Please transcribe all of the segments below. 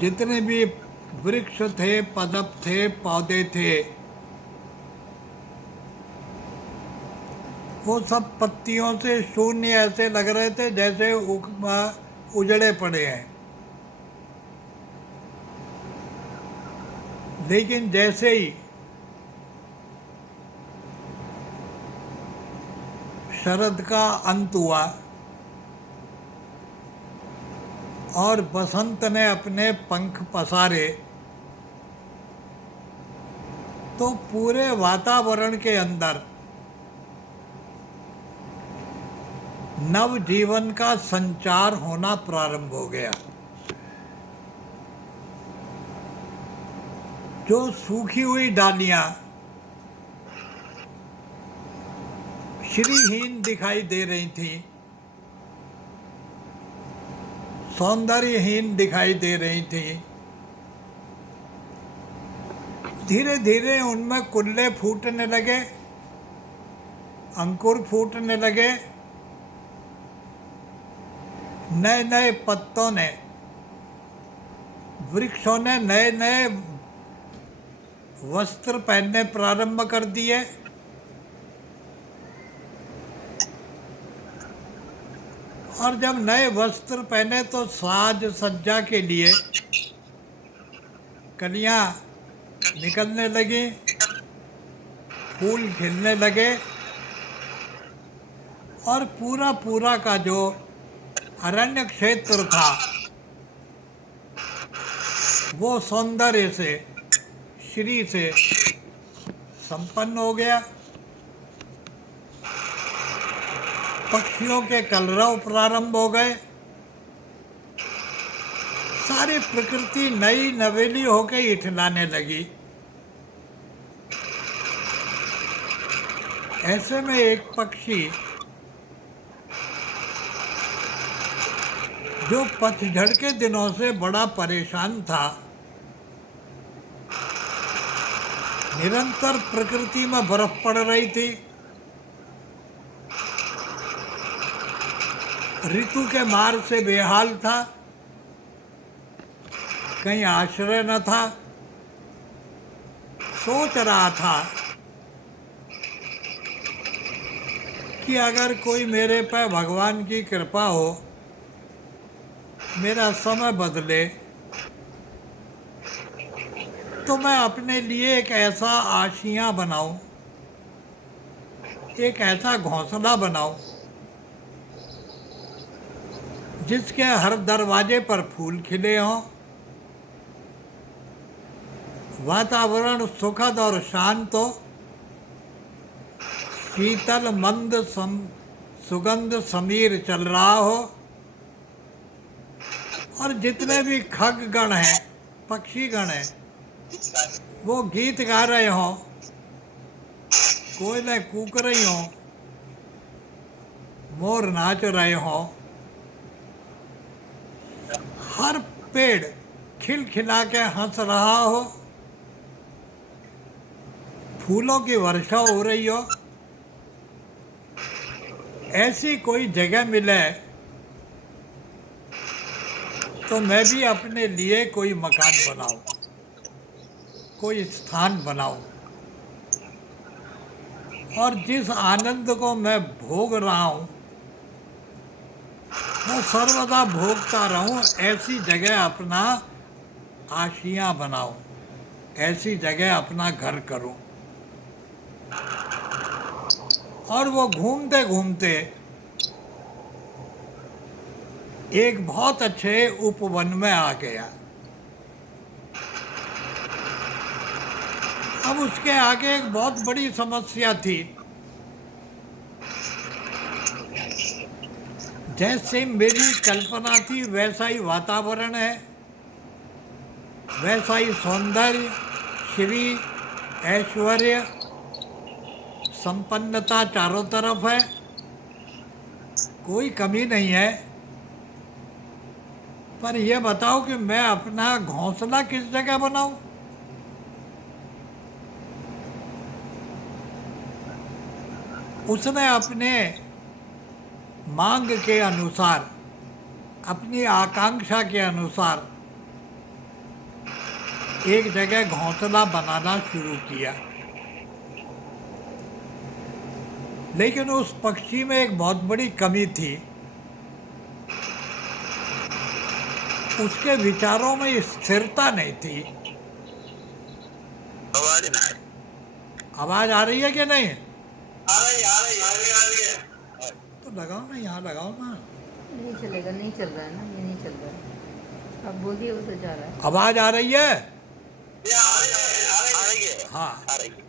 जितने भी वृक्ष थे, पदप थे, पौधे थे, वो सब पत्तियों से शून्य ऐसे लग रहे थे जैसे उजड़े पड़े हैं। लेकिन जैसे ही शरद का अंत हुआ और बसंत ने अपने पंख पसारे, तो पूरे वातावरण के अंदर नव जीवन का संचार होना प्रारंभ हो गया। जो सूखी हुई डालियां श्रीहीन दिखाई दे रही थी, सौंदर्यहीन दिखाई दे रही थी, धीरे धीरे उनमें कुल्ले फूटने लगे, अंकुर फूटने लगे, नए नए पत्तों ने, वृक्षों ने नए नए वस्त्र पहनने प्रारंभ कर दिए। और जब नए वस्त्र पहने तो साज सज्जा के लिए कलियां निकलने लगी, फूल खिलने लगे, और पूरा पूरा का जो अरण्य क्षेत्र था वो सौंदर्य से, श्री से संपन्न हो गया। पक्षियों के कलरव प्रारंभ हो गए, सारी प्रकृति नई नवेली होकर इठलाने लगी। ऐसे में एक पक्षी जो पतझड़ के दिनों से बड़ा परेशान था, निरंतर प्रकृति में बर्फ पड़ रही थी, ऋतु के मार से बेहाल था, कहीं आश्रय न था, सोच रहा था कि अगर कोई मेरे पर भगवान की कृपा हो, मेरा समय बदले, तो मैं अपने लिए एक ऐसा आशियाँ बनाऊं, एक ऐसा घोंसला बनाऊं जिसके हर दरवाजे पर फूल खिले हों, वातावरण सुखद और शांत हो, शीतल मंद सुगंध समीर चल रहा हो, और जितने भी खग गण हैं, पक्षी गण हैं, वो गीत गा रहे हों, कोयलें कूक रही हों, मोर नाच रहे हों, हर पेड़ खिलखिला के हंस रहा हो, फूलों की वर्षा हो रही हो, ऐसी कोई जगह मिले तो मैं भी अपने लिए कोई मकान बनाऊं, कोई स्थान बनाऊं, और जिस आनंद को मैं भोग रहा हूं मैं सर्वदा भोगता रहूं, ऐसी जगह अपना आशियां बनाऊं, ऐसी जगह अपना घर करूं। और वो घूमते घूमते एक बहुत अच्छे उपवन में आ गया। अब उसके आगे एक बहुत बड़ी समस्या थी। जैसे मेरी कल्पना थी वैसा ही वातावरण है, वैसा ही सौंदर्य, श्री, ऐश्वर्य, संपन्नता चारों तरफ है, कोई कमी नहीं है। पर यह बताओ कि मैं अपना घोंसला किस जगह बनाऊं? उसने अपने मांग के अनुसार, अपनी आकांक्षा के अनुसार एक जगह घोंसला बनाना शुरू किया। लेकिन उस पक्षी में एक बहुत बड़ी कमी थी, उसके विचारों में स्थिरता नहीं थी। आवाज आ रही है कि नहीं? आ रही है। तो लगाओ ना, यहाँ लगाओ ना। नहीं चलेगा, नहीं चल रहा है ना, ये नहीं चल रहा है। अब बोलिए, वो तो जा रहा है। आवाज आ रही है? आ रही है। हाँ। आ रही है।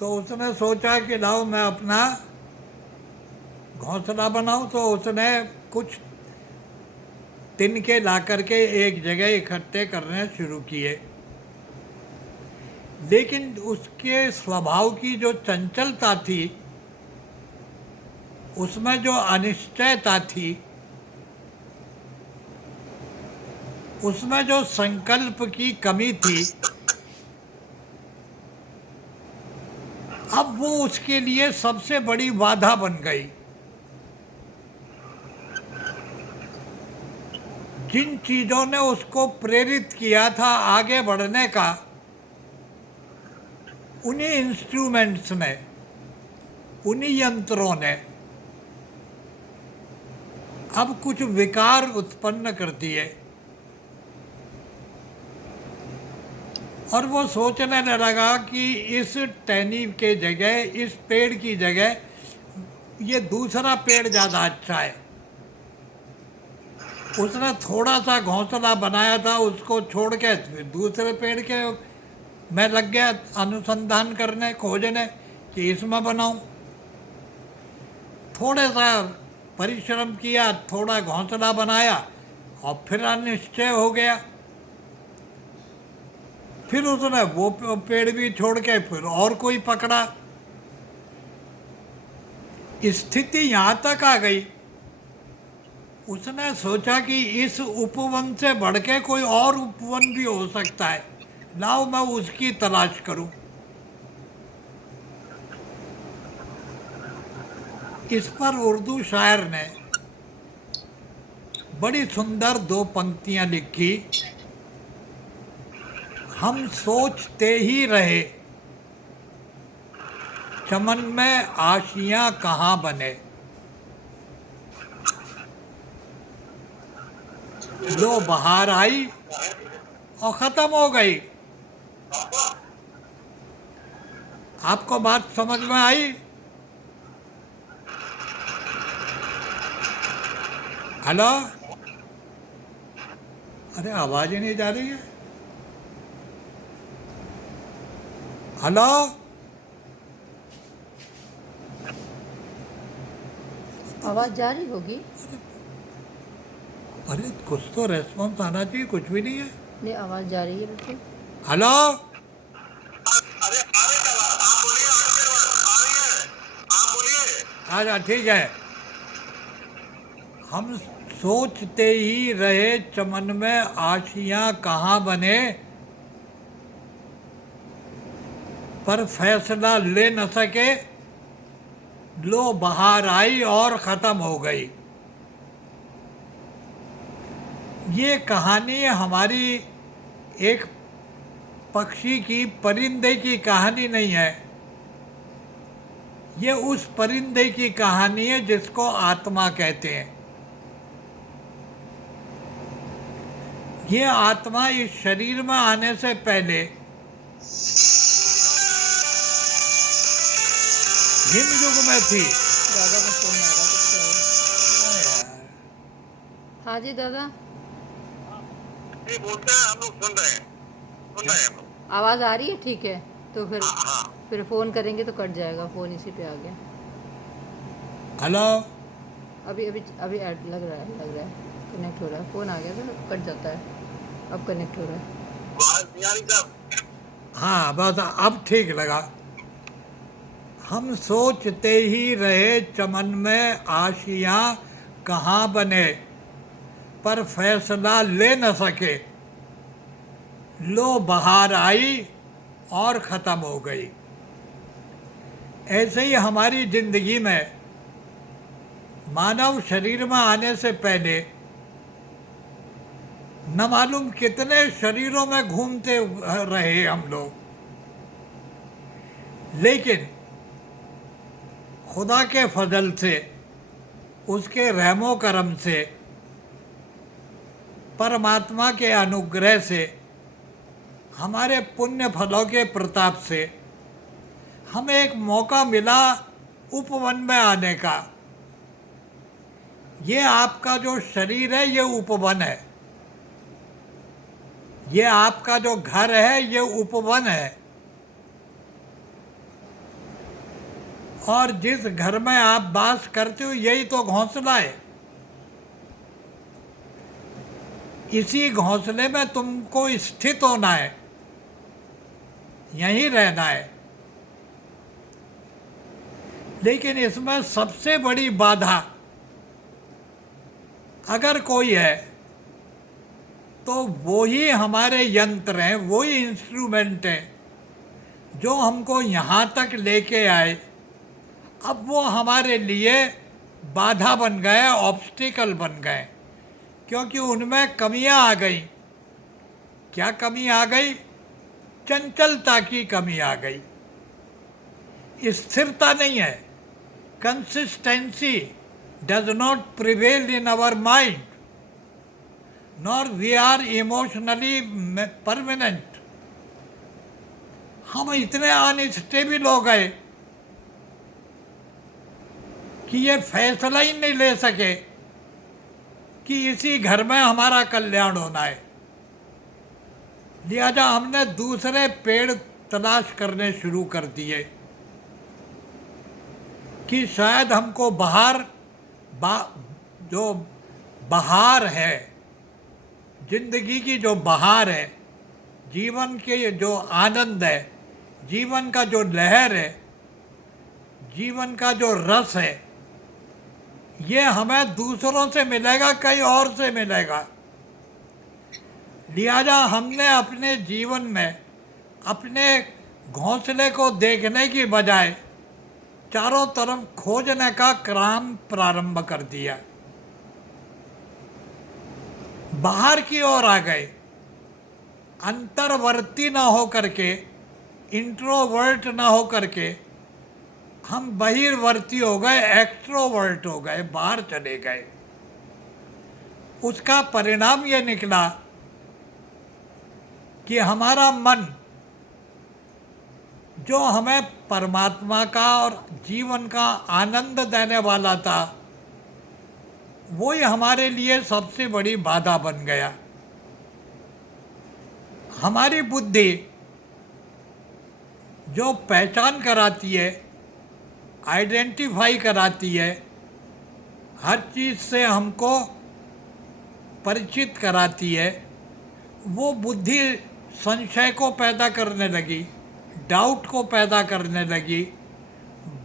तो उसने सोचा कि लाओ मैं अपना घोंसला बनाऊं, तो उसने कुछ तिनके ला करके एक जगह इकट्ठे करने शुरू किए। लेकिन उसके स्वभाव की जो चंचलता थी, उसमें जो अनिश्चयता थी, उसमें जो संकल्प की कमी थी, अब वो उसके लिए सबसे बड़ी बाधा बन गई। जिन चीजों ने उसको प्रेरित किया था आगे बढ़ने का, उन्हीं इंस्ट्रूमेंट्स ने, उन्हीं यंत्रों ने अब कुछ विकार उत्पन्न कर दिए। और वो सोचने लगा कि इस टहनी के जगह, इस पेड़ की जगह, ये दूसरा पेड़ ज़्यादा अच्छा है। उसने थोड़ा सा घोंसला बनाया था, उसको छोड़ के फिर दूसरे पेड़ के मैं लग गया अनुसंधान करने, खोजने कि इसमें बनाऊं। थोड़े सा परिश्रम किया, थोड़ा घोंसला बनाया और फिर अनिश्चय हो गया। फिर उसने वो पेड़ भी छोड़ के फिर और कोई पकड़ा। स्थिति यहाँ तक आ गई, उसने सोचा कि इस उपवन से बढ़ के कोई और उपवन भी हो सकता है, लाओ मैं उसकी तलाश करूं। इस पर उर्दू शायर ने बड़ी सुंदर दो पंक्तियां लिखी। हम सोचते ही रहे, चमन में आशियां कहाँ बने, लो बहार आई और खत्म हो गई। आपको बात समझ में आई? हेलो? अरे आवाज ही नहीं जा रही है। हेलो? आवाज़ जा रही होगी। अरे कुछ तो रेस्पॉन्स आना चाहिए, कुछ भी नहीं है। नहीं, आवाज़ जा रही है बिल्कुल। हेलो? अरे आ रही है, आप बोलिए। आ रही है, आप बोलिए। अच्छा ठीक है। हम सोचते ही रहे, चमन में आशियां कहाँ बने, पर फैसला ले न सके, लो बहार आई और ख़त्म हो गई। ये कहानी हमारी एक पक्षी की, परिंदे की कहानी नहीं है। ये उस परिंदे की कहानी है जिसको आत्मा कहते हैं। ये आत्मा इस शरीर में आने से पहले हिमयुग में थी। दादा का फोन आ रहा है, कुछ हाँ जी दादा, ये बोलते हैं, हम लोग सुन रहे हैं, सुन रहे हैं हम लोग। आवाज़ आ रही है? ठीक है, तो हाँ। फिर फ़ोन करेंगे तो कट जाएगा, फ़ोन इसी पे आ गया। हेलो? अभी अभी अभी ऐड लग रहा है कनेक्ट हो रहा है। फ़ोन आ गया तो कट जाता है, अब कनेक्ट हो रहा है। आवाज नहीं आ रही साहब। हाँ बस अब ठीक लगा। हम सोचते ही रहे, चमन में आशियां कहाँ बने, पर फैसला ले न सके, लो बहार आई और ख़त्म हो गई। ऐसे ही हमारी ज़िंदगी में मानव शरीर में आने से पहले न मालूम कितने शरीरों में घूमते रहे हम लोग, लेकिन खुदा के फजल से, उसके रहमो करम से, परमात्मा के अनुग्रह से, हमारे पुण्य फलों के प्रताप से हमें एक मौका मिला उपवन में आने का। ये आपका जो शरीर है ये उपवन है, ये आपका जो घर है ये उपवन है, और जिस घर में आप वास करते हो यही तो घोंसला है। इसी घोंसले में तुमको स्थित होना है, यहीं रहना है। लेकिन इसमें सबसे बड़ी बाधा अगर कोई है तो वो ही हमारे यंत्र हैं, वो ही इंस्ट्रूमेंट हैं जो हमको यहाँ तक लेके आए। अब वो हमारे लिए बाधा बन गए, ऑब्स्टिकल बन गए, क्योंकि उनमें कमियां आ गई। क्या कमी आ गई? चंचलता की कमी आ गई, स्थिरता नहीं है। Consistency does not prevail in our mind, nor we are emotionally permanent. हम इतने अनस्टेबल हो गए कि ये फैसला ही नहीं ले सके कि इसी घर में हमारा कल्याण होना है। लिहाजा हमने दूसरे पेड़ तलाश करने शुरू कर दिए कि शायद हमको बाहर जो बहार है, जिंदगी की जो बहार है, जीवन के जो आनंद है, जीवन का जो लहर है, जीवन का जो रस है, ये हमें दूसरों से मिलेगा, कहीं और से मिलेगा। लिहाजा हमने अपने जीवन में अपने घोंसले को देखने की बजाय चारों तरफ खोजने का क्रम प्रारंभ कर दिया। बाहर की ओर आ गए, अंतर्वर्ती ना हो करके, इंट्रोवर्ट ना हो करके हम बहिर्वर्ती हो गए, एक्सट्रोवर्ट हो गए, बाहर चले गए। उसका परिणाम ये निकला कि हमारा मन जो हमें परमात्मा का और जीवन का आनंद देने वाला था, वही हमारे लिए सबसे बड़ी बाधा बन गया। हमारी बुद्धि जो पहचान कराती है, आइडेंटिफाई कराती है, हर चीज़ से हमको परिचित कराती है, वो बुद्धि संशय को पैदा करने लगी, डाउट को पैदा करने लगी,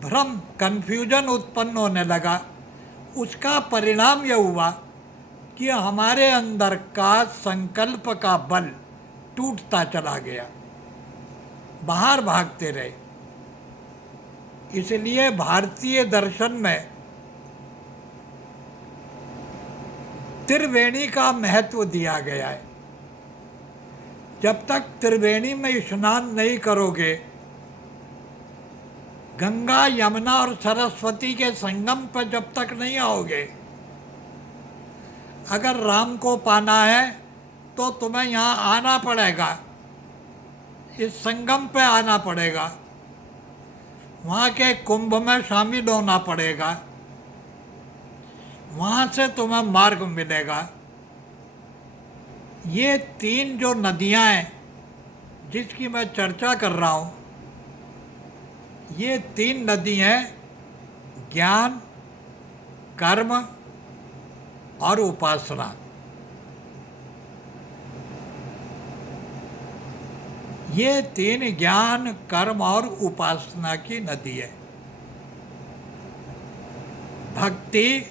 भ्रम, कन्फ्यूजन उत्पन्न होने लगा। उसका परिणाम यह हुआ कि हमारे अंदर का संकल्प का बल टूटता चला गया, बाहर भागते रहे। इसलिए भारतीय दर्शन में त्रिवेणी का महत्व दिया गया है। जब तक त्रिवेणी में स्नान नहीं करोगे, गंगा, यमुना और सरस्वती के संगम पर जब तक नहीं आओगे, अगर राम को पाना है तो तुम्हें यहाँ आना पड़ेगा, इस संगम पे आना पड़ेगा, वहाँ के कुंभ में शामिल होना पड़ेगा, वहाँ से तुम्हें मार्ग मिलेगा। ये तीन जो नदियाँ हैं जिसकी मैं चर्चा कर रहा हूँ, ये तीन नदी हैं ज्ञान, कर्म और उपासना। ये तीन ज्ञान, कर्म और उपासना की नदी है। भक्ति,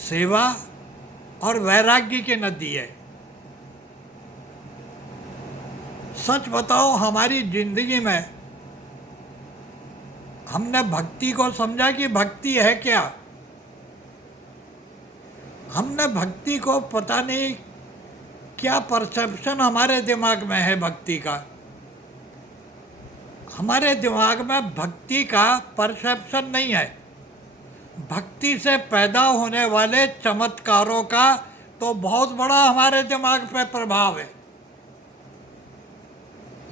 सेवा और वैराग्य की नदी है। सच बताओ, हमारी जिंदगी में हमने भक्ति को समझा कि भक्ति है क्या? हमने भक्ति को पता नहीं क्या परसेप्शन हमारे दिमाग में है भक्ति का। हमारे दिमाग में भक्ति का परसेप्शन नहीं है। भक्ति से पैदा होने वाले चमत्कारों का तो बहुत बड़ा हमारे दिमाग पे प्रभाव है।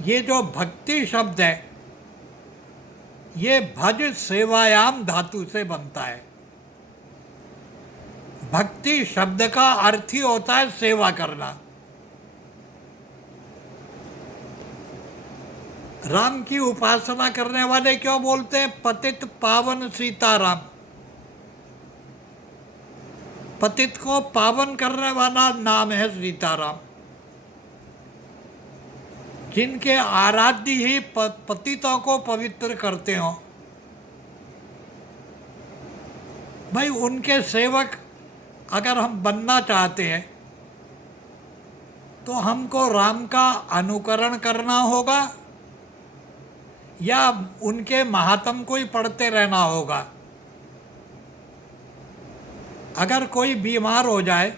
ये जो भक्ति शब्द है ये भज सेवायाम धातु से बनता है। भक्ति शब्द का अर्थ ही होता है सेवा करना। राम की उपासना करने वाले क्यों बोलते हैं पतित पावन सीताराम? पतित को पावन करने वाला नाम है सीताराम। जिनके आराध्य ही पतितों को पवित्र करते हो, भाई उनके सेवक अगर हम बनना चाहते हैं तो हमको राम का अनुकरण करना होगा या उनके महात्म को ही पढ़ते रहना होगा। अगर कोई बीमार हो जाए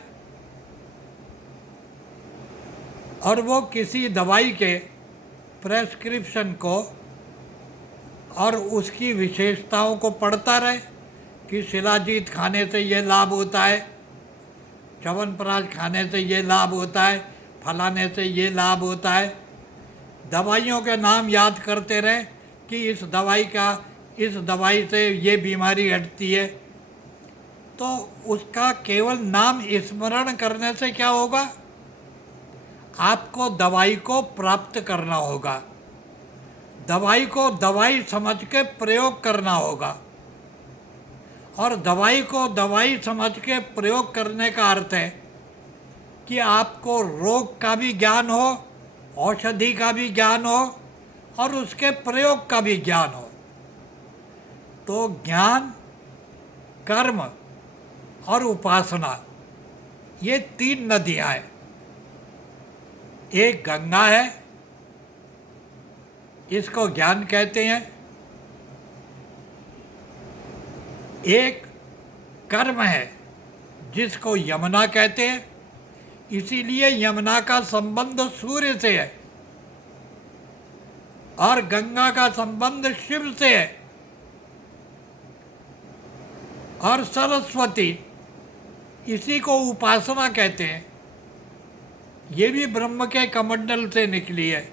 और वो किसी दवाई के प्रेस्क्रिप्शन को और उसकी विशेषताओं को पढ़ता रहे कि शिलाजीत खाने से ये लाभ होता है, च्यवनप्राश खाने से ये लाभ होता है, फलाने से ये लाभ होता है, दवाइयों के नाम याद करते रहे कि इस दवाई से ये बीमारी हटती है, तो उसका केवल नाम स्मरण करने से क्या होगा? आपको दवाई को प्राप्त करना होगा, दवाई को दवाई समझ के प्रयोग करना होगा। और दवाई को दवाई समझ के प्रयोग करने का अर्थ है कि आपको रोग का भी ज्ञान हो, औषधि का भी ज्ञान हो और उसके प्रयोग का भी ज्ञान हो। तो ज्ञान, कर्म और उपासना ये तीन नदियाँ हैं। एक गंगा है, इसको ज्ञान कहते हैं। एक कर्म है जिसको यमुना कहते हैं, इसीलिए यमुना का संबंध सूर्य से है और गंगा का संबंध शिव से है। और सरस्वती, इसी को उपासना कहते हैं, ये भी ब्रह्म के कमंडल से निकली है।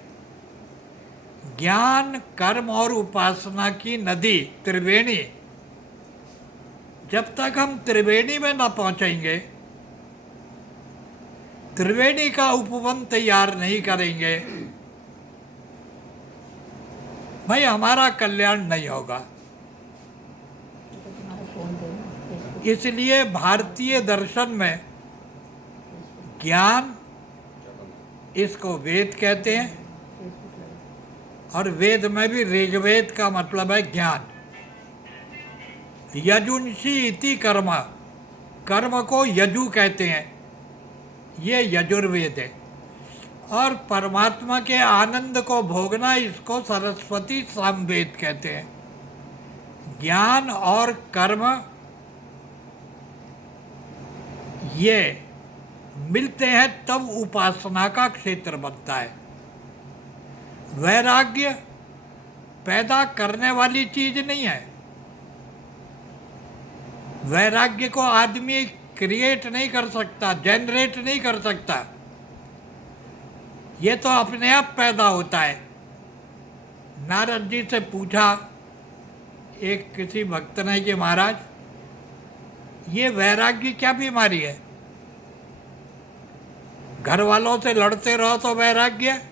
ज्ञान, कर्म और उपासना की नदी त्रिवेणी, जब तक हम त्रिवेणी में न पहुंचेंगे, त्रिवेणी का उपवन तैयार नहीं करेंगे, भाई हमारा कल्याण नहीं होगा। इसलिए भारतीय दर्शन में ज्ञान, इसको वेद कहते हैं और वेद में भी ऋग्वेद का मतलब है ज्ञान। यजुंसी इति कर्म, कर्म को यजु कहते हैं, ये यजुर्वेद है। और परमात्मा के आनंद को भोगना, इसको सरस्वती सामवेद कहते हैं। ज्ञान और कर्म ये मिलते हैं तब उपासना का क्षेत्र बनता है। वैराग्य पैदा करने वाली चीज नहीं है। वैराग्य को आदमी क्रिएट नहीं कर सकता, जनरेट नहीं कर सकता, ये तो अपने आप पैदा होता है। नारद जी से पूछा एक किसी भक्त ने कि महाराज, ये वैराग्य क्या बीमारी है? घर वालों से लड़ते रहो तो वैराग्य है,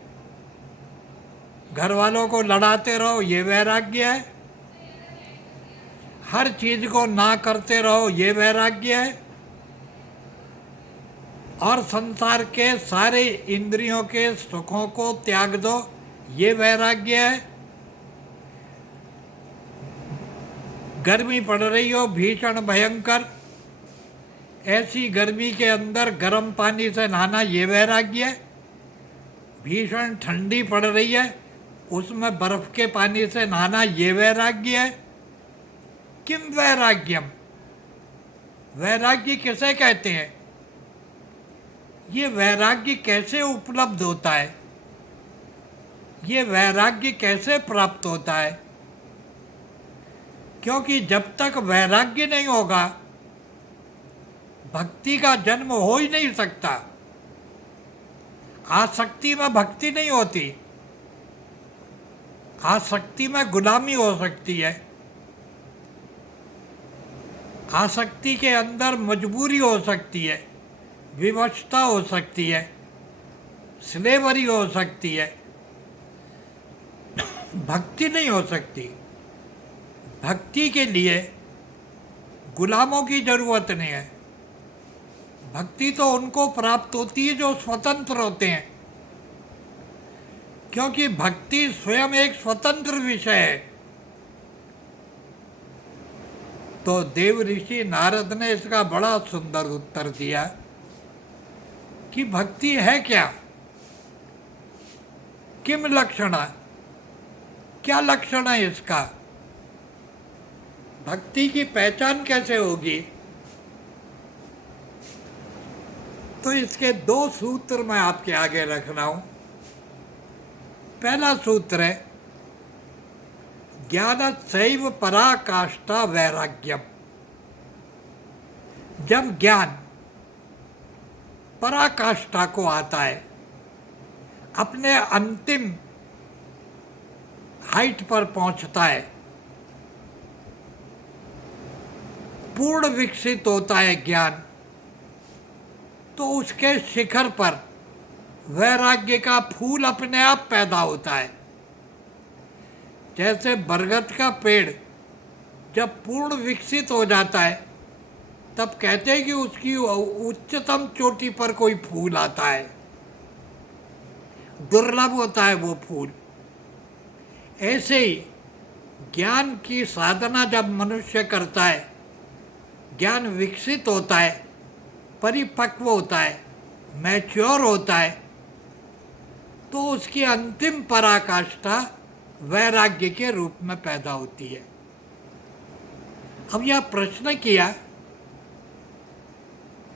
घर वालों को लड़ाते रहो ये वैराग्य है, हर चीज को ना करते रहो ये वैराग्य है, और संसार के सारे इंद्रियों के सुखों को त्याग दो ये वैराग्य है। गर्मी पड़ रही हो भीषण भयंकर, ऐसी गर्मी के अंदर गर्म पानी से नहाना ये वैराग्य है। भीषण ठंडी पड़ रही है, उसमें बर्फ के पानी से नहाना ये वैराग्य है। किम वैराग्यम, वैराग्य किसे कहते हैं? ये वैराग्य कैसे उपलब्ध होता है? ये वैराग्य कैसे प्राप्त होता है? क्योंकि जब तक वैराग्य नहीं होगा भक्ति का जन्म हो ही नहीं सकता। आसक्ति में भक्ति नहीं होती, आसक्ति में गुलामी हो सकती है, आसक्ति के अंदर मजबूरी हो सकती है, विवशता हो सकती है, स्लेवरी हो सकती है, भक्ति नहीं हो सकती। भक्ति के लिए गुलामों की जरूरत नहीं है। भक्ति तो उनको प्राप्त होती है जो स्वतंत्र होते हैं, क्योंकि भक्ति स्वयं एक स्वतंत्र विषय है। तो देव ऋषि नारद ने इसका बड़ा सुंदर उत्तर दिया कि भक्ति है क्या, किम लक्षण, क्या लक्षण है इसका, भक्ति की पहचान कैसे होगी? तो इसके दो सूत्र मैं आपके आगे रख रहा हूं। पहला सूत्र है ज्ञान सैव पराकाष्ठा वैराग्यम। जब ज्ञान पराकाष्ठा को आता है, अपने अंतिम हाइट पर पहुंचता है, पूर्ण विकसित होता है ज्ञान, तो उसके शिखर पर वैराग्य का फूल अपने आप पैदा होता है। जैसे बरगद का पेड़ जब पूर्ण विकसित हो जाता है तब कहते हैं कि उसकी उच्चतम चोटी पर कोई फूल आता है, दुर्लभ होता है वो फूल। ऐसे ही ज्ञान की साधना जब मनुष्य करता है, ज्ञान विकसित होता है, परिपक्व होता है, मैच्योर होता है, तो उसकी अंतिम पराकाष्ठा वैराग्य के रूप में पैदा होती है। अब यह प्रश्न किया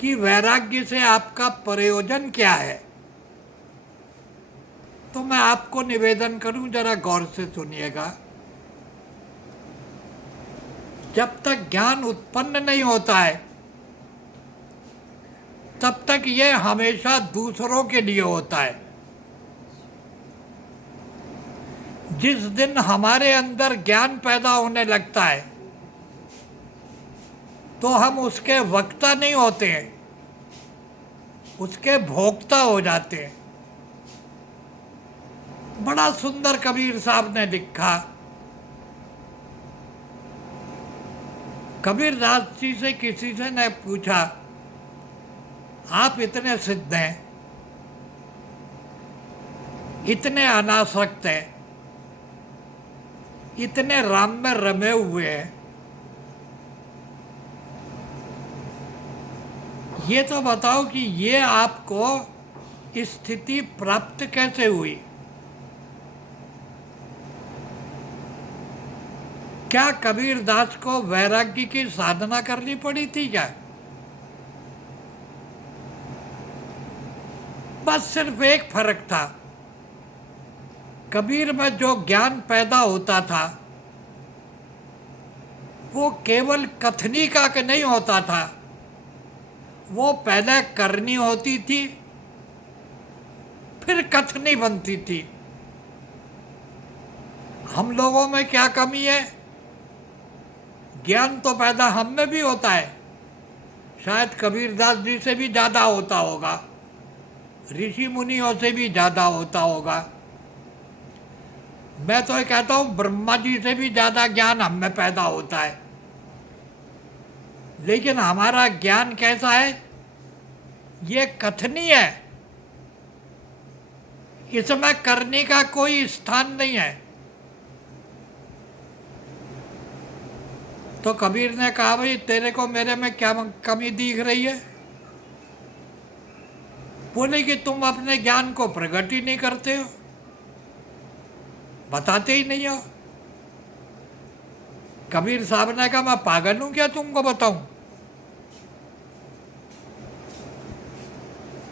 कि वैराग्य से आपका प्रयोजन क्या है, तो मैं आपको निवेदन करूं, जरा गौर से सुनिएगा। जब तक ज्ञान उत्पन्न नहीं होता है तब तक यह हमेशा दूसरों के लिए होता है। जिस दिन हमारे अंदर ज्ञान पैदा होने लगता है तो हम उसके वक्ता नहीं होते हैं, उसके भोक्ता हो जाते हैं। बड़ा सुंदर कबीर साहब ने लिखा। कबीर दास जी से किसी से ने पूछा, आप इतने सिद्ध हैं, इतने अनासक्त हैं, इतने राम में रमे हुए हैं, ये तो बताओ कि ये आपको स्थिति प्राप्त कैसे हुई? क्या कबीर दास को वैराग्य की साधना करनी पड़ी थी क्या? बस सिर्फ एक फर्क था, कबीर में जो ज्ञान पैदा होता था वो केवल कथनी का नहीं होता था, वो पहले करनी होती थी फिर कथनी बनती थी। हम लोगों में क्या कमी है? ज्ञान तो पैदा हम में भी होता है, शायद कबीरदास जी से भी ज़्यादा होता होगा, ऋषि मुनियों से भी ज़्यादा होता होगा। मैं तो ये कहता हूँ ब्रह्मा जी से भी ज़्यादा ज्ञान हम में पैदा होता है। लेकिन हमारा ज्ञान कैसा है? ये कथनी है, इसमें करने का कोई स्थान नहीं है। तो कबीर ने कहा, भाई तेरे को मेरे में क्या कमी दिख रही है? बोले कि तुम अपने ज्ञान को प्रकट ही नहीं करते हो, बताते ही नहीं हो। कबीर साहब ने कहा, मैं पागल हूं क्या तुमको बताऊं?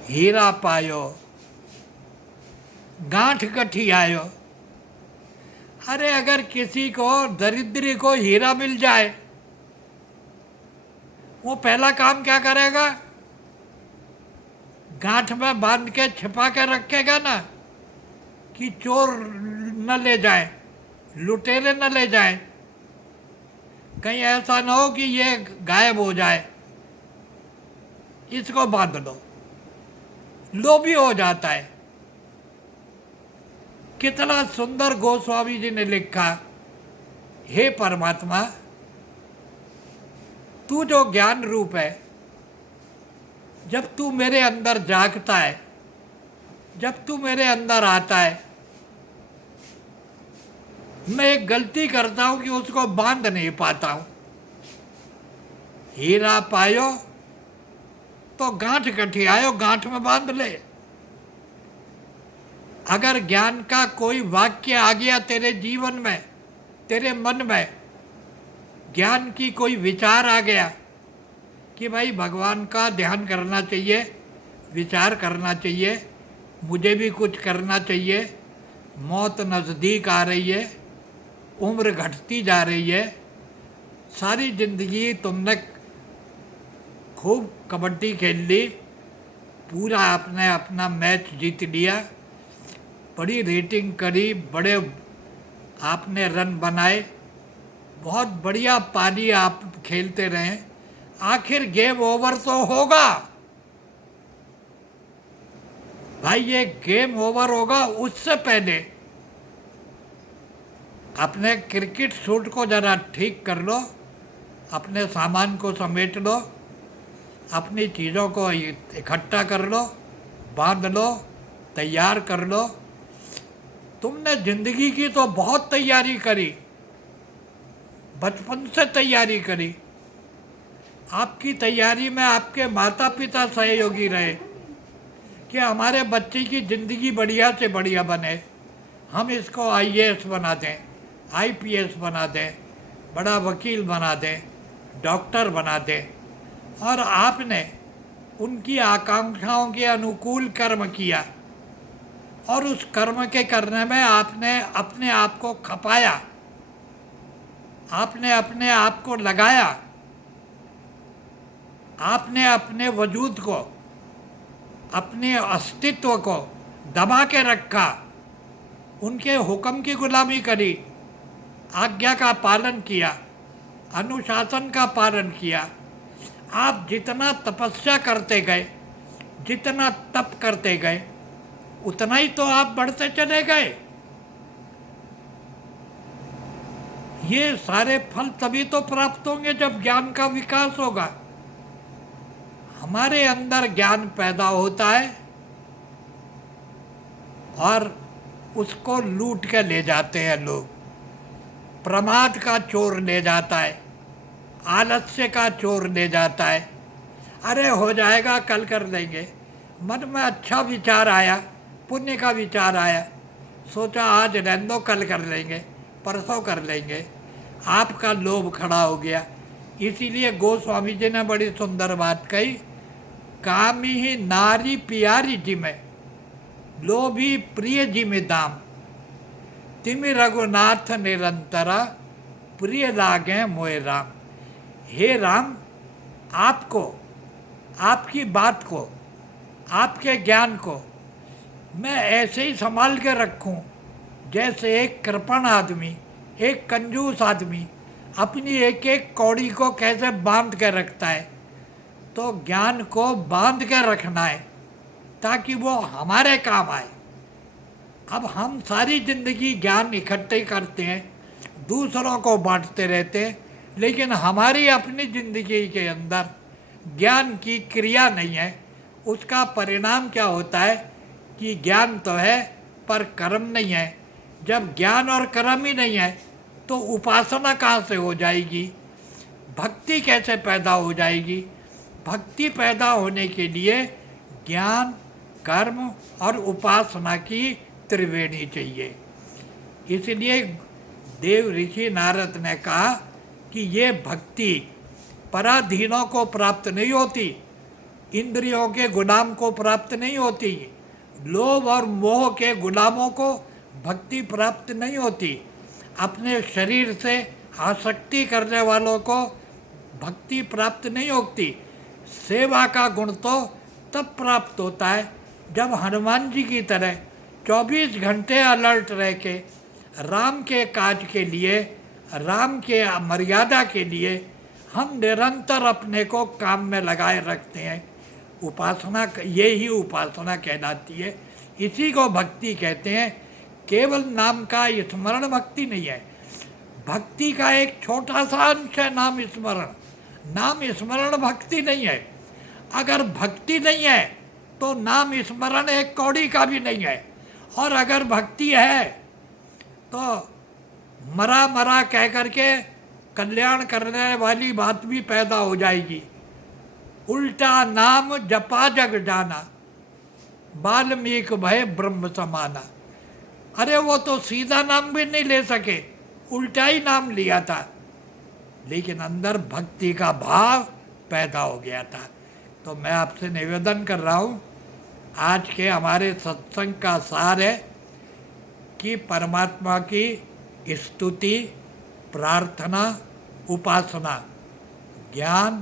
हीरा पायो गांठ गठी आयो। अरे अगर किसी को दरिद्री को हीरा मिल जाए, वो पहला काम क्या करेगा? गांठ में बांध के छिपा के रखेगा ना, कि चोर न ले जाए, लुटेरे न ले जाए, कहीं ऐसा ना हो कि ये गायब हो जाए, इसको बांध लो। लोभी हो जाता है। कितना सुंदर गोस्वामी जी ने लिखा, हे परमात्मा, तू जो ज्ञान रूप है, जब तू मेरे अंदर जागता है, जब तू मेरे अंदर आता है, मैं एक गलती करता हूं कि उसको बांध नहीं पाता हूं। हीरा पायो तो गांठ गठी आयो, गांठ में बांध ले। अगर ज्ञान का कोई वाक्य आ गया तेरे जीवन में, तेरे मन में ज्ञान की कोई विचार आ गया कि भाई भगवान का ध्यान करना चाहिए, विचार करना चाहिए, मुझे भी कुछ करना चाहिए, मौत नज़दीक आ रही है, उम्र घटती जा रही है, सारी ज़िंदगी तुमने खूब कबड्डी खेल ली, पूरा आपने अपना मैच जीत लिया, बड़ी रेटिंग करी, बड़े आपने रन बनाए, बहुत बढ़िया पारी आप खेलते रहे, आखिर गेम ओवर तो होगा भाई। ये गेम ओवर होगा, उससे पहले अपने क्रिकेट सूट को ज़रा ठीक कर लो, अपने सामान को समेट लो, अपनी चीज़ों को इकट्ठा कर लो, बांध लो, तैयार कर लो। तुमने ज़िंदगी की तो बहुत तैयारी करी, बचपन से तैयारी करी। आपकी तैयारी में आपके माता पिता सहयोगी रहे कि हमारे बच्चे की ज़िंदगी बढ़िया से बढ़िया बने, हम इसको आईएएस बना दें, आईपीएस बना दें, बड़ा वकील बना दें, डॉक्टर बना दें। और आपने उनकी आकांक्षाओं के अनुकूल कर्म किया, और उस कर्म के करने में आपने अपने आप को खपाया, आपने अपने आप को लगाया, आपने अपने वजूद को, अपने अस्तित्व को दबा के रखा, उनके हुक्म की गुलामी करी, आज्ञा का पालन किया, अनुशासन का पालन किया। आप जितना तपस्या करते गए, जितना तप करते गए, उतना ही तो आप बढ़ते चले गए। ये सारे फल तभी तो प्राप्त होंगे जब ज्ञान का विकास होगा। हमारे अंदर ज्ञान पैदा होता है और उसको लूट के ले जाते हैं लोग। प्रमाद का चोर ले जाता है, आलस्य का चोर ले जाता है। अरे हो जाएगा, कल कर लेंगे। मन में अच्छा विचार आया, पुण्य का विचार आया, सोचा आज रहने दो, कल कर लेंगे, परसों कर लेंगे। आपका लोभ खड़ा हो गया। इसीलिए गोस्वामी जी ने बड़ी सुंदर बात कही, कामी ही नारी प्यारी जी में, लोभी प्रिय जी में दाम, तिमि रघुनाथ निरंतरा, प्रिय लागे मोए राम। हे राम, आपको, आपकी बात को, आपके ज्ञान को मैं ऐसे ही संभाल के रखूं जैसे एक कृपण आदमी, एक कंजूस आदमी अपनी एक एक कौड़ी को कैसे बांध के रखता है। तो ज्ञान को बांध के रखना है ताकि वो हमारे काम आए। अब हम सारी ज़िंदगी ज्ञान इकट्ठे करते हैं, दूसरों को बांटते रहते हैं, लेकिन हमारी अपनी ज़िंदगी के अंदर ज्ञान की क्रिया नहीं है। उसका परिणाम क्या होता है कि ज्ञान तो है पर कर्म नहीं है। जब ज्ञान और कर्म ही नहीं है तो उपासना कहाँ से हो जाएगी, भक्ति कैसे पैदा हो जाएगी। भक्ति पैदा होने के लिए ज्ञान, कर्म और उपासना की त्रिवेणी चाहिए। इसलिए देव ऋषि नारद ने कहा कि ये भक्ति पराधीनों को प्राप्त नहीं होती, इंद्रियों के गुलाम को प्राप्त नहीं होती, लोभ और मोह के गुलामों को भक्ति प्राप्त नहीं होती, अपने शरीर से आसक्ति करने वालों को भक्ति प्राप्त नहीं होती। सेवा का गुण तो तब प्राप्त होता है जब हनुमान जी की तरह 24 घंटे अलर्ट रह के राम के काज के लिए, राम के मर्यादा के लिए हम निरंतर अपने को काम में लगाए रखते हैं। उपासना, ये ही उपासना कहलाती है। इसी को भक्ति कहते हैं। केवल नाम का स्मरण भक्ति नहीं है, भक्ति का एक छोटा सा अंश है नाम स्मरण। नाम स्मरण भक्ति नहीं है। अगर भक्ति नहीं है तो नाम स्मरण एक कौड़ी का भी नहीं है। और अगर भक्ति है तो मरा मरा कह करके कल्याण करने वाली बात भी पैदा हो जाएगी। उल्टा नाम जपा जग जाना, वाल्मीकि भय ब्रह्म समाना। अरे वो तो सीधा नाम भी नहीं ले सके, उल्टा ही नाम लिया था, लेकिन अंदर भक्ति का भाव पैदा हो गया था। तो मैं आपसे निवेदन कर रहा हूँ, आज के हमारे सत्संग का सार है कि परमात्मा की स्तुति, प्रार्थना, उपासना, ज्ञान,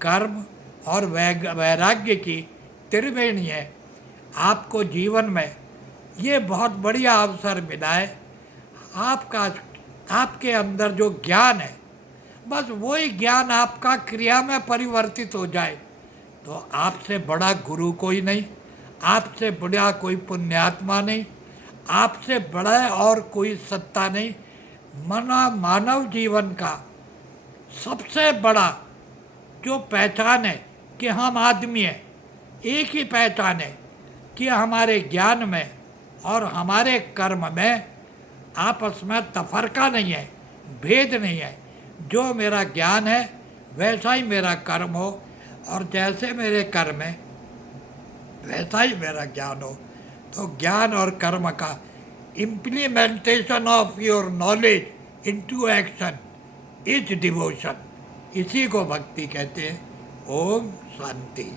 कर्म और वैराग्य की त्रिवेणी है। आपको जीवन में ये बहुत बढ़िया अवसर मिला है। आपके अंदर जो ज्ञान है, बस वही ज्ञान आपका क्रिया में परिवर्तित हो जाए तो आपसे बड़ा गुरु कोई नहीं, आपसे बड़ा कोई पुण्यात्मा नहीं, आपसे बड़ा और कोई सत्ता नहीं। मानव जीवन का सबसे बड़ा जो पहचान है कि हम आदमी हैं, एक ही पहचान है कि हमारे ज्ञान में और हमारे कर्म में आपस में तफरका नहीं है, भेद नहीं है। जो मेरा ज्ञान है वैसा ही मेरा कर्म हो, और जैसे मेरे कर्म है वैसा ही मेरा ज्ञान हो। तो ज्ञान और कर्म का implementation of your knowledge into action is devotion. इसी को भक्ति कहते हैं। ओम शांति।